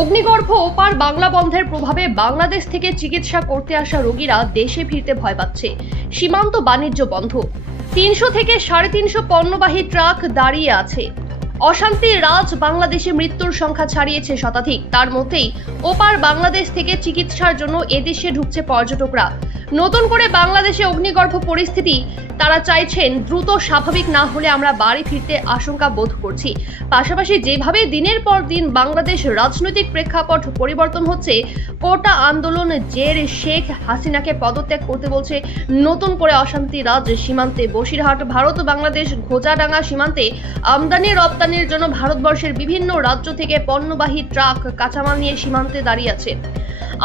অগ্নিগর্ভ ওপার বাংলা বন্ধের প্রভাবে বাংলাদেশ থেকে চিকিৎসা করতে আসা রোগীরা দেশে ফিরতে ভয় পাচ্ছে। সীমান্ত বাণিজ্য বন্ধ। তিনশো থেকে সাড়ে তিনশো পণ্যবাহী ট্রাক দাঁড়িয়ে আছে। অশান্তি রাজ বাংলাদেশে মৃত্যুর সংখ্যা ছাড়িয়েছে শতাধিক। তার মধ্যেই ওপার বাংলাদেশ থেকে চিকিৎসার জন্য এদেশে ঢুকছে পর্যটকরা। নতুন করে বাংলাদেশে অগ্নিগর্ভ পরিস্থিতি, তারা চাইছেন দ্রুত স্বাভাবিক না হলে আমরা বাড়ি ফিরতে আশঙ্কা বোধ করছি। পাশাপাশি যেভাবে দিনের পর দিন বাংলাদেশ রাজনৈতিক প্রেক্ষাপট পরিবর্তন হচ্ছে, কোটা আন্দোলন জের শেখ হাসিনাকে পদত্যাগ করতে বলছে নতুন করে অশান্তি রাজ সীমান্তে। বসিরহাট, ভারত, বাংলাদেশ ঘোজাডাঙ্গা সীমান্তে আমদানি রপ্তানির জন্য ভারতবর্ষের বিভিন্ন রাজ্য থেকে পণ্যবাহী ট্রাক, কাঁচামাল নিয়ে সীমান্তে দাঁড়িয়ে আছে।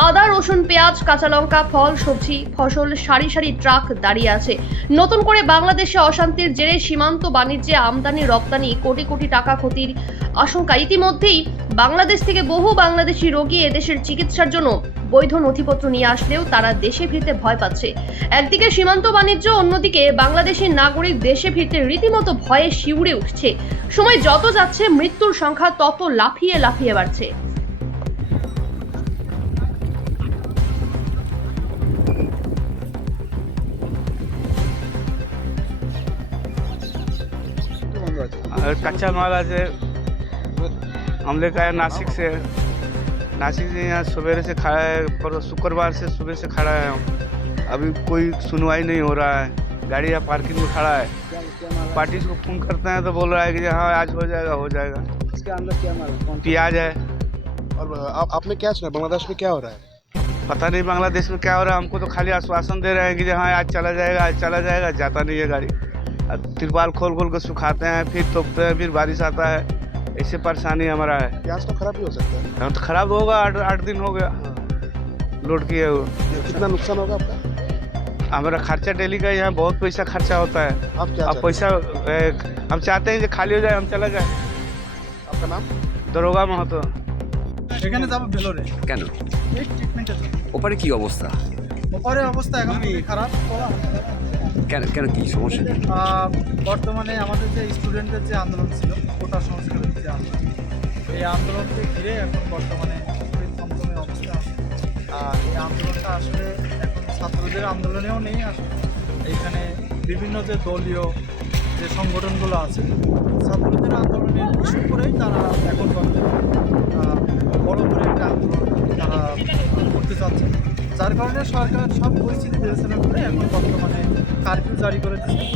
আদা, রসুন, পেঁয়াজ, কাঁচা লঙ্কা, ফল, সবজি, ফসল, সারি সারি ট্রাক দাঁড়িয়ে আছে। নতুন করে বাংলাদেশে অশান্তির জেরে সীমান্ত বাণিজ্যে আমদানি, রপ্তানি, কোটি কোটি টাকা ক্ষতির আশঙ্কা। ইতিমধ্যেই বাংলাদেশ থেকে বহু বাংলাদেশি রোগী এদেশের চিকিৎসার জন্য বৈধ নথিপত্র নিয়ে আসলেও তারা দেশে ফিরতে ভয় পাচ্ছে। একদিকে সীমান্ত বাণিজ্য, অন্যদিকে বাংলাদেশের নাগরিক দেশে ফিরতে রীতিমতো ভয়ে শিউরে উঠছে। সময় যত যাচ্ছে, মৃত্যুর সংখ্যা তত লাফিয়ে লাফিয়ে বাড়ছে। और कच्चा माल आज हम लेकर आए नासिक से नासिक से यहाँ सवेरे से खड़ा है पर शुक्रवार से सुबह से खड़ा है हम। अभी कोई सुनवाई नहीं हो रहा है। गाड़ी यहाँ पार्किंग में खड़ा है। पार्टी को फ़ोन करते हैं तो बोल रहा है कि हाँ आज हो जाएगा हो जाएगा। इसके अंदर क्या माल है? प्याज है। और आप आपने क्या सुना बांग्लादेश में क्या हो रहा है? पता नहीं बांग्लादेश में क्या हो रहा है? हमको तो खाली आश्वासन दे रहे हैं कि हाँ आज चला जाएगा आज चला जाएगा जाता नहीं है गाड़ी। तिरपाल खोल खोल कर सुखाते हैं फिर तोपते हैं फिर बारिश आता है ऐसे परेशानी हमारा है प्याज तो खराब भी हो सकता है हम तो खराब होगा आठ आठ दिन हो गया लोड किए हुए ये कितना नुकसान होगा आपका हमारा खर्चा डेली का यहाँ बहुत पैसा खर्चा होता है आप क्या अब चाहते पैसा ए, हम चाहते हैं कि खाली हो जाए हम चला जाए हैं? आपका नाम दरोगा महतो সেখানে যাবো ভেলোরে কেন এই ট্রিটমেন্টের জন্য ওপারে কি অবস্থা ওপরের অবস্থা এখন খুবই খারাপ বলা হচ্ছে না। কেন কেন কি সমস্যা? বর্তমানে আমাদের যে স্টুডেন্টদের যে আন্দোলন ছিল, কোটা সংস্কারের যে আন্দোলন, এই আন্দোলনকে ঘিরে এখন বর্তমানে থমথমে অবস্থা। আর এই আন্দোলনটা আসলে এখন ছাত্রদের আন্দোলনেও নেই আসলে এইখানে বিভিন্ন যে দলীয় যে সংগঠনগুলো আছে, ছাত্রদের আন্দোলনে ইস্যু করেই তারা এখন বর্তমানে বড় করে একটা আন্দোলন তারা করতে চাচ্ছে। যার কারণে সরকার সব পরিস্থিতি বিবেচনা করে এখন বর্তমানে কারফিউ জারি করে দিচ্ছে।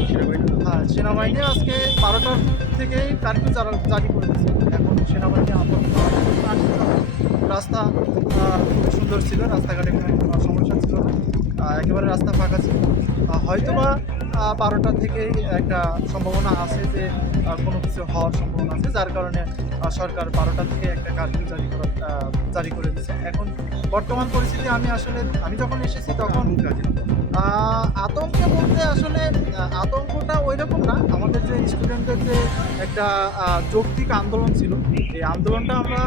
হ্যাঁ সেনাবাহিনী আজকে বারোটার থেকেই কারফিউ জারি করে দিচ্ছে। এখন সেনাবাহিনী আন্দোলন রাস্তা খুব সুন্দর ছিল। রাস্তাঘাটে কোনো সমস্যা ছিল একেবারে রাস্তা ফাঁকা ছিল। হয়তোবা বারোটা থেকে একটা সম্ভাবনা আছে যে কোনো কিছু হওয়ার সম্ভাবনা আছে, যার কারণে সরকার বারোটা থেকে একটা কারফিউ জারি করা জারি করে দিচ্ছে এখন বর্তমান পরিস্থিতি, আমি আসলে, আমি যখন এসেছি তখন আতঙ্কে বলতে আসলে আতঙ্কটা ওই রকম না। আমাদের যে স্টুডেন্টদের যে একটা যৌক্তিক আন্দোলন ছিল, এই আন্দোলনটা আমরা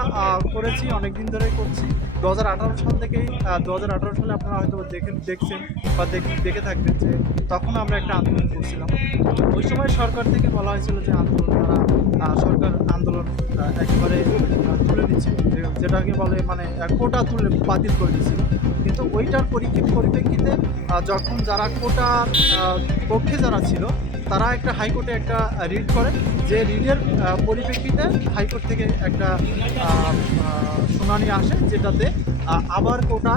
করেছি অনেক দিন ধরেই করছি। দু হাজার আঠারো সাল থেকেই দু হাজার আঠারো সালে আপনারা হয়তো দেখে, দেখছেন বা দেখে থাকবেন যে তখন আমরা একটা আন্দোলন করছিলাম। ওই সময় সরকার থেকে বলা হয়েছিল যে আন্দোলন তারা সরকার আন্দোলন একেবারে তুলে নিচ্ছে। যেটাকে বলে মানে কোটা তুলে বাতিল করে দিচ্ছিল কিন্তু ওইটার পরিপ্রেক্ষি- পরিপ্রেক্ষিতে যখন যারা কোটা পক্ষে যারা ছিল তারা একটা হাইকোর্টে একটা রিড করে। যে রিডের পরিপ্রেক্ষিতে হাইকোর্ট থেকে একটা শুনানি আসে যেটাতে আবার কোটা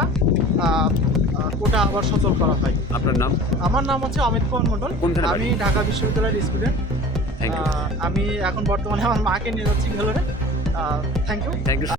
কোটা আবার সচল করা হয়। আপনার নাম? আমার নাম হচ্ছে অমিত কুমার মণ্ডল। আমি ঢাকা বিশ্ববিদ্যালয়ের স্টুডেন্ট। আমি এখন বর্তমানে আমার মাকে নিয়ে যাচ্ছি ভেলোরে থ্যাংক ইউ থ্যাংক ইউ